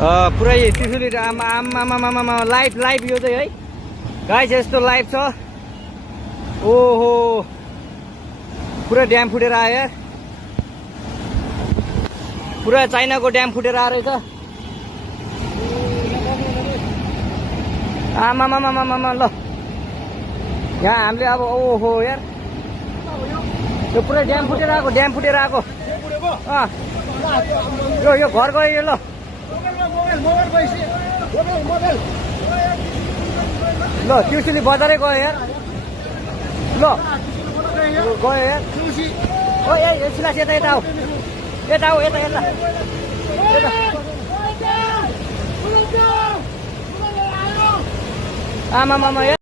पुरै त्रिशुली आमा लाइभ यो चाहिँ है गाइस यस्तो लाइभ छ। ओहो पुरा ड्याम फुटेर आयो यार, पुरा चाइनाको ड्याम फुटेर आएर रहेछ। आमा ल यहाँ हामीले अब ओहो यार यो पुरै ड्याम फुटेर आएको यो घर गयो ल त्रिशुली बजारै गयो यार ल गयो यार। ओ ए सिलास यता आमा यार